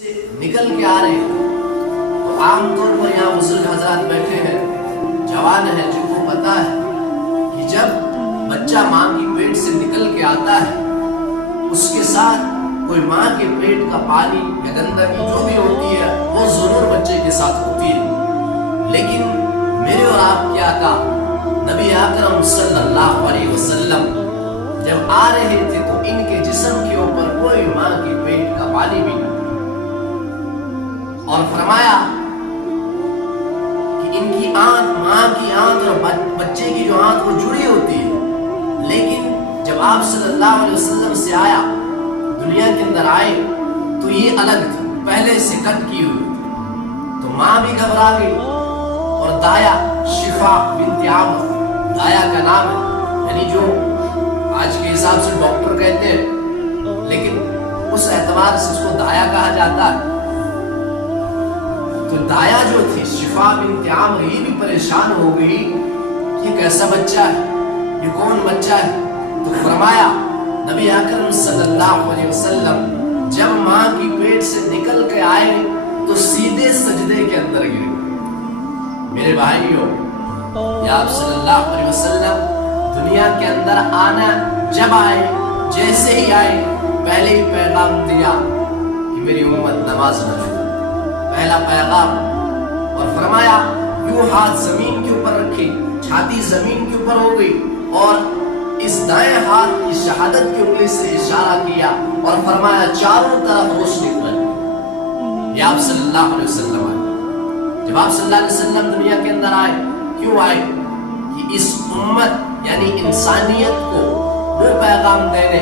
سے نکل کے آ رہے ہیں تو عام طور پر یہاں بزرگ حضرات بیٹھے ہیں، جوان ہیں، جن کو پتا ہے کہ جب بچہ ماں کی پیٹ سے نکل کے آتا ہے اس کے ساتھ کوئی ماں کے پیٹ کا پانی یا گندگی جو بھی ہوتی ہے وہ ضرور بچے کے ساتھ ہوتی ہے، لیکن میرے اور آپ کے آقا نبی اکرم صلی اللہ علیہ وسلم جب آ رہے تھے تو ان کے جسم کے اوپر کوئی ماں کی پیٹ کا پانی بھی نہیں، اور فرمایا کہ ان کی آنکھ، ماں کی آنکھ اور بچے کی جو آنکھ وہ جڑی ہوتی ہے، لیکن جب آپ صلی اللہ علیہ وسلم سے آیا، دنیا کے اندر آئے تو یہ الگ تھی، پہلے سے کٹ کی ہوئی تھی، تو ماں بھی گھبرا گئی، اور دایا شفا بنت عامر، دایا کا نام ہے، یعنی جو آج کے حساب سے ڈاکٹر کہتے ہیں لیکن اس اعتبار سے اس کو دایا کہا جاتا ہے، تو دایا جو تھی شفا بنت عامر یہ بھی پریشان ہو گئی کہ یہ کیسا بچہ ہے، یہ کون بچہ ہے، تو فرمایا نبی اکرم صلی اللہ علیہ وسلم جب ماں کی پیٹ سے نکل کے آئے تو سیدھے سجدے کے اندر گرے۔ میرے بھائیوں، یا آپ صلی اللہ علیہ وسلم دنیا کے اندر آنا جب آئے، جیسے ہی آئے پہلے ہی پیغام دیا کہ میری امت نماز نہ چھوڑے، پہلا پیغام، اور فرمایا یوں ہاتھ زمین کے اوپر رکھے، چھاتی زمین کے اوپر ہو گئی، اور اس دائیں ہاتھ کی شہادت کی انگلی سے اشارہ کیا اور فرمایا چاروں طرف روشنی پھیلے۔ یہ آپ صلی اللہ علیہ وسلم آئے، جب آپ صلی اللہ علیہ وسلم دنیا کے اندر آئے، کیوں آئے کہ اس امت یعنی انسانیت کو وہ پیغام دینے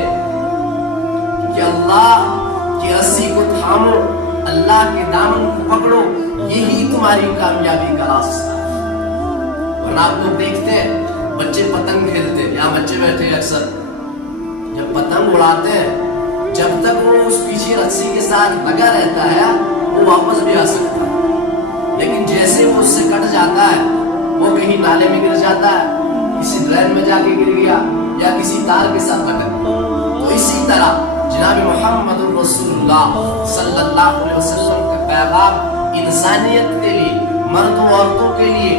کہ اللہ کی رسی کو تھامو، اللہ کے دامن کو پکڑو، یہی تمہاری کامیابی کا راستہ ہے۔ ورنہ آپ لوگ دیکھتے ہیں بچے پتنگ کھیلتے ہیں، یہاں بچے بیٹھے ہیں اکثر، جب پتنگ اڑاتے ہیں جب تک وہ اس پیچھے رسی کے ساتھ لگا رہتا ہے وہ واپس بھی آ سکتا ہے، لیکن جیسے وہ اس سے کٹ جاتا ہے وہ کہیں نالے میں گر جاتا ہے، کسی ڈرین میں جا کے گر گیا یا کسی تار کے ساتھ لگا۔ تو اسی طرح جناب محمد رسول اللہ صلی اللہ علیہ وسلم کا پیغام انسانیت کے لیے، مرد و عورتوں کے لیے،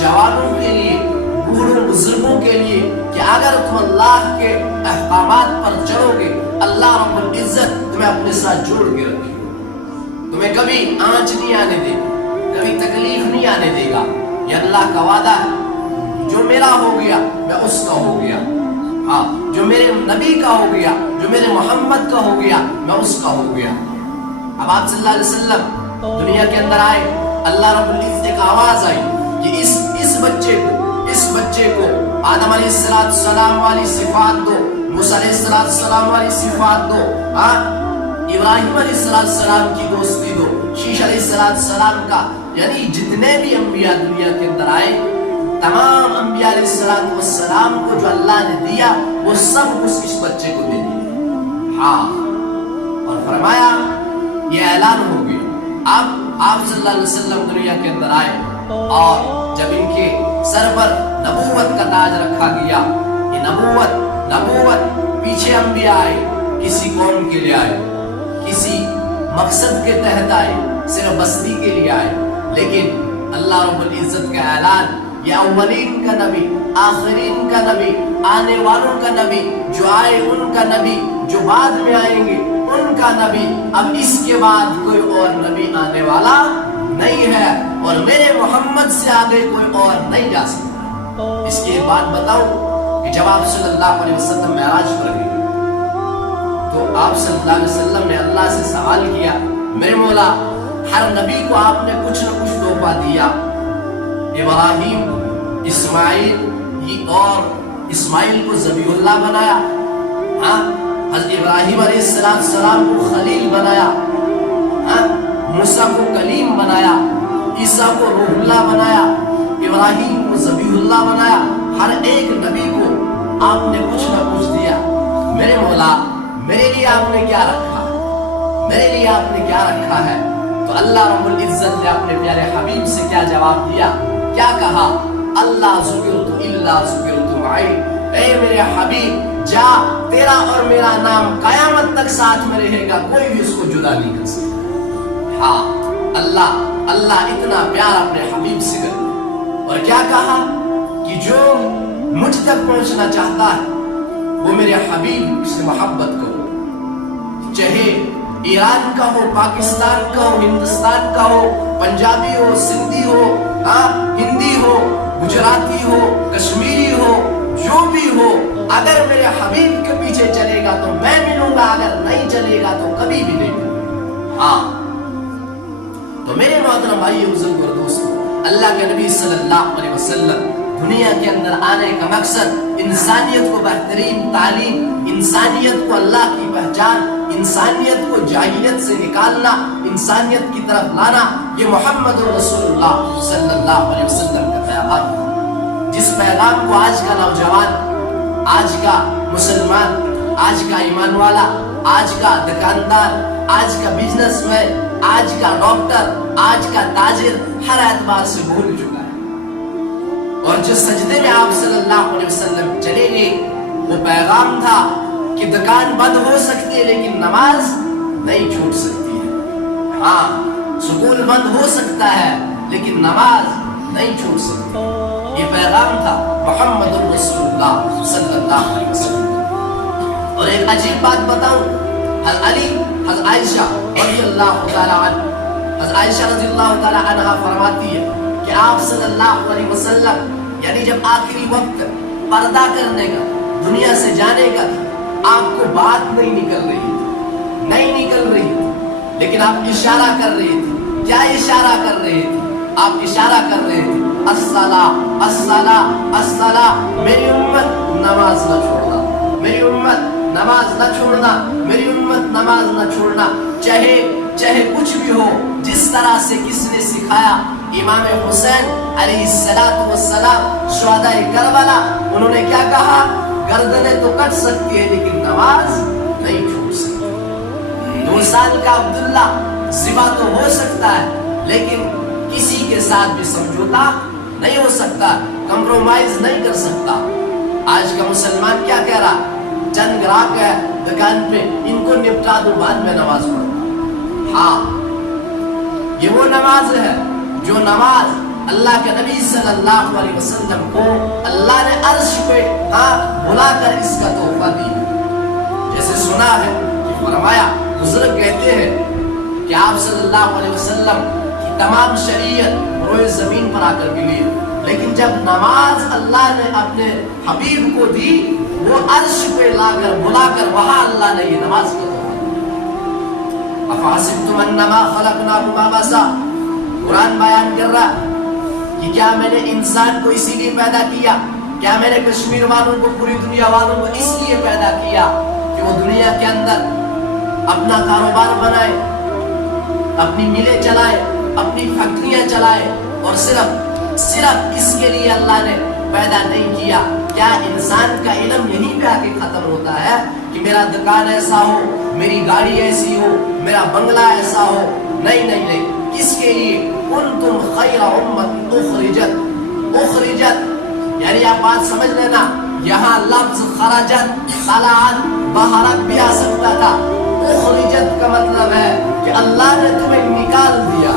جوانوں کے لیے، بوڑھوں بزرگوں کے لیے، کہ اگر تم اللہ کے احکامات پر چلو گے اللہ رب العزت تمہیں اپنے ساتھ جوڑ کے رکھے گا، تمہیں کبھی آنچ نہیں آنے دے گا، کبھی تکلیف نہیں آنے دے گا۔ یہ اللہ کا وعدہ ہے، جو میرا ہو گیا میں اس کا ہو گیا، جو میرے نبی کا ہو گیا، جو میرے محمد کا ہو گیا میں اس کا ہو گیا۔ اب آپ صلی اللہ علیہ وسلم دنیا کے اندر آئے، اللہ رب العزت ایک آواز آئی کہ اس بچے کو آدم علیہ السلام والی صفات دو، موسیٰ علیہ السلام والی صفات دو، ابراہیم علیہ السلام کی دوستی دو، شیش علیہ السلام کا، یعنی جتنے بھی انبیاء دنیا کے اندر آئے تمام انبیاء علیہ السلام کو جو اللہ نے دیا وہ سب اس بچے کو دے دیا، اور فرمایا یہ اعلان ہو گیا۔ اب آپ صلی اللہ علیہ وسلم دنیا کے اندر آئے اور جب ان کے سر پر نبوت کا تاج رکھا گیا، یہ نبوت پیچھے انبیاء آئے، کسی قوم کے لیے آئے، کسی مقصد کے تحت آئے، صرف بستی کے لیے آئے، لیکن اللہ رب العزت کا اعلان، یہ اولین کا نبی، آخرین کا نبی، آنے والوں کا نبی، جو آئے ان کا نبی، جو بعد میں آئیں گے ان کا نبی، اب اس کے بعد کوئی اور نبی آنے والا نہیں ہے، اور میرے محمد سے آگے کوئی اور نہیں جا سکتا۔ اس کی ایک بات بتاؤں کہ جب آپ صلی اللہ علیہ وسلم معراج پر گئے تو آپ صلی اللہ علیہ وسلم نے اللہ سے سوال کیا، میرے مولا ہر نبی کو آپ نے کچھ نہ کچھ تحفہ دیا، ابراہیم، اسماعیل، اور اسماعیل کو ذبیح اللہ بنایا، حضرت ابراہیم علیہ السلام کو خلیل بنایا، موسیٰ کو کلیم بنایا، عیسیٰ کو روح اللہ بنایا، ابراہیم کو ذبیح اللہ بنایا، ہر ایک نبی کو آپ نے کچھ نہ کچھ دیا، میرے مولا میرے لیے آپ نے کیا رکھا، میرے لیے آپ نے کیا رکھا ہے؟ تو اللہ رب العزت نے اپنے پیارے حبیب سے کیا جواب دیا، کیا کہا، اللہ ذکرت الا ذکرت معی، اے میرے حبیب جا، تیرا اور میرا نام قیامت تک ساتھ میں رہے گا، کوئی بھی اس کو جدا نہیں کر سکتا۔ ہاں اللہ اتنا پیار اپنے حبیب سے کرتا، اور کیا کہا کہ جو مجھ تک پہنچنا چاہتا ہے وہ میرے حبیب سے محبت کرو، چاہے ایران کا ہو، پاکستان کا ہو، ہندوستان کا ہو، پنجابی ہو، سندھی ہو، ہندی ہو، گجراتی ہو، کشمیری ہو، جو بھی ہو، اگر میرے حبیب کے پیچھے چلے گا تو میں ملوں گا، اگر نہیں چلے گا تو کبھی بھی نہیں ملوں گا۔ تو میرے محترم بھائیو بزرگ اور دوستو، اللہ کے نبی صلی اللہ علیہ وسلم دنیا کے اندر آنے کا مقصد انسانیت کو بہترین تعلیم، انسانیت کو اللہ کی پہچان، انسانیت کو جاہلیت سے نکالنا، انسانیت کی طرف لانا، یہ محمد رسول اللہ صلی اللہ علیہ وسلم کا پیغام ہے، جس پیغام کو آج کا نوجوان، آج کا مسلمان، آج کا ایمان والا، آج کا دکاندار، آج کا بزنس مین، آج کا ڈاکٹر، آج کا تاجر ہر اعتبار سے بھول چکا ہے۔ اور جو سجدے میں آپ صلی اللہ علیہ وسلم چلے گئے وہ پیغام تھا کہ دکان بند ہو سکتی ہے لیکن نماز نہیں چھوٹ سکتی ہے، ہاں سکول بند ہو سکتا ہے لیکن نماز نہیں چھوٹ سکتی، یہ پیغام تھا محمد رسول اللہ صلی اللہ علیہ وسلم۔ اور ایک عجیب بات بتاؤں، حضرت علی، حضرت عائشہ رضی اللہ تعالیٰ عنہ، حضرت عائشہ رضی اللہ تعالیٰ عنہ فرماتی ہے کہ آپ صلی اللہ علیہ وسلم یعنی جب آخری وقت پردہ کرنے کا، دنیا سے جانے کا تھا، آپ کو بات نہیں نکل رہی تھی، لیکن آپ اشارہ کر رہے تھے۔ کیا اشارہ کر رہے تھے؟ آپ اشارہ کر رہے تھے، الصلاۃ الصلاۃ الصلاۃ، میری امت نماز نہ چھوڑنا، میری امت نماز نہ چھوڑنا، میری امت نماز نہ چھوڑنا، چاہے کچھ بھی ہو، جس طرح سے کس نے سکھایا۔ امام حسین علیہ السلام شہدائے کربلا، انہوں نے کیا کہا؟ گردنیں تو کٹ سکتی ہے لیکن نماز نہیں چھوڑ سکتی۔ 2 سال کا عبداللہ ذبح تو ہو سکتا ہے لیکن کسی کے ساتھ بھی سمجھوتا نہیں ہو سکتا، کمپرومائز نہیں کر سکتا۔ آج کا مسلمان کیا کہہ رہا؟ چند گراہک ہے دکان پہ، ان کو نپٹا دو، بعد میں نماز پڑھو۔ ہاں، یہ وہ نماز ہے جو نماز اللہ کے نبی صلی اللہ علیہ وسلم کو اللہ نے عرش پہ بلا کر اس کا تحفہ دی۔ جیسے سنا ہے کہ فرمایا، بزرگ کہتے ہیں کہ آپ صلی اللہ علیہ وسلم کی تمام شریعت روئے زمین پر آ کر ملی، لیکن جب نماز اللہ نے اپنے حبیب کو دی، وہ عرش پہ لا کر بلا کر وہاں اللہ نے یہ نماز کا تحفہ دیا۔ افحسبتم انما خلقناکم عبثا، قرآن بیان کر رہا کہ کیا میں نے انسان کو اسی لیے پیدا کیا؟ کیا میں نے کشمیر والوں کو، پوری دنیا والوں کو اس لیے پیدا کیا کہ وہ دنیا کے اندر اپنا کاروبار بنائے، اپنی ملیں چلائے، اپنی فیکٹریاں چلائے، اور صرف اس کے لیے اللہ نے پیدا نہیں کیا؟ کیا انسان کا علم یہیں پہ آ کے ختم ہوتا ہے کہ میرا دکان ایسا ہو، میری گاڑی ایسی ہو، میرا بنگلہ ایسا ہو؟ نہیں، کس کے لیے؟ کنتم خیر امت اخرجت، یعنی آپ بات سمجھ لینا، یہاں لفظ خرجت، طلعت، بہرت بھی آ سکتا تھا۔ اخرجت کا مطلب ہے کہ اللہ نے تمہیں نکال دیا،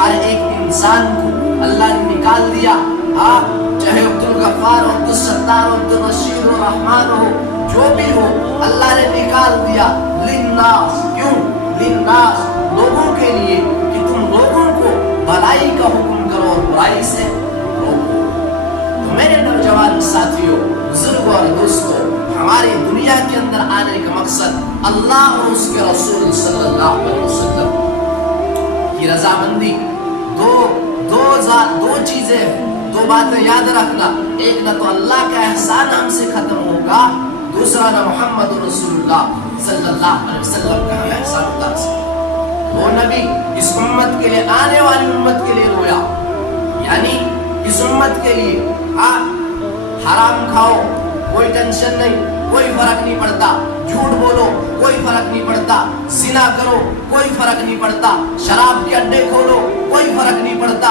ہر ایک انسان کو اللہ نے نکال دیا، چاہے عبدالغفار ہو، عبدالستار ہو، عبدالرشید ہو، رحمان ہو، جو بھی ہو، اللہ نے نکال دیا۔ للناس، کیوں؟ للناس، لوگوں کے لیے، کہ تم لوگوں کو بھلائی کا حکم کرو اور برائی سے روکو۔ تو میرے نوجوان ساتھیوں، بزرگوں اور دوستوں، ہماری دنیا کے اندر آنے کا مقصد اللہ اور اس کے رسول صلی اللہ علیہ وسلم کی رضامندی۔ دو چیزیں ہیں، 2 باتیں یاد رکھنا، ایک نہ تو اللہ کا احسان ہم سے ختم ہوگا، دوسرا نہ محمد رسول اللہ صلی اللہ علیہ وسلم کا ہمیں احسان اتار سکتا۔ وہ نبی اس امت کے لیے، آنے والی امت کے لیے رویا، یعنی اس امت کے لیے حرام کھاؤ کوئی ٹینشن نہیں، کوئی فرق نہیں پڑتا، جھوٹ بولو کوئی فرق نہیں پڑتا، زنا کرو کوئی فرق نہیں پڑتا، شراب کے اڈے کھولو کوئی فرق نہیں پڑتا،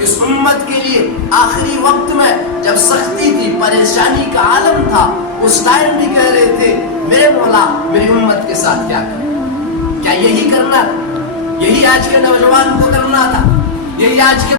اس امت کے لیے آخری وقت میں جب سختی تھی، پریشانی کا عالم تھا، اس ٹائم بھی کہہ رہے تھے میرے مولا میری امت کے ساتھ کیا کریں؟ کیا یہی کرنا تھا؟ یہی آج کے نوجوان کو کرنا تھا؟ یہی آج کے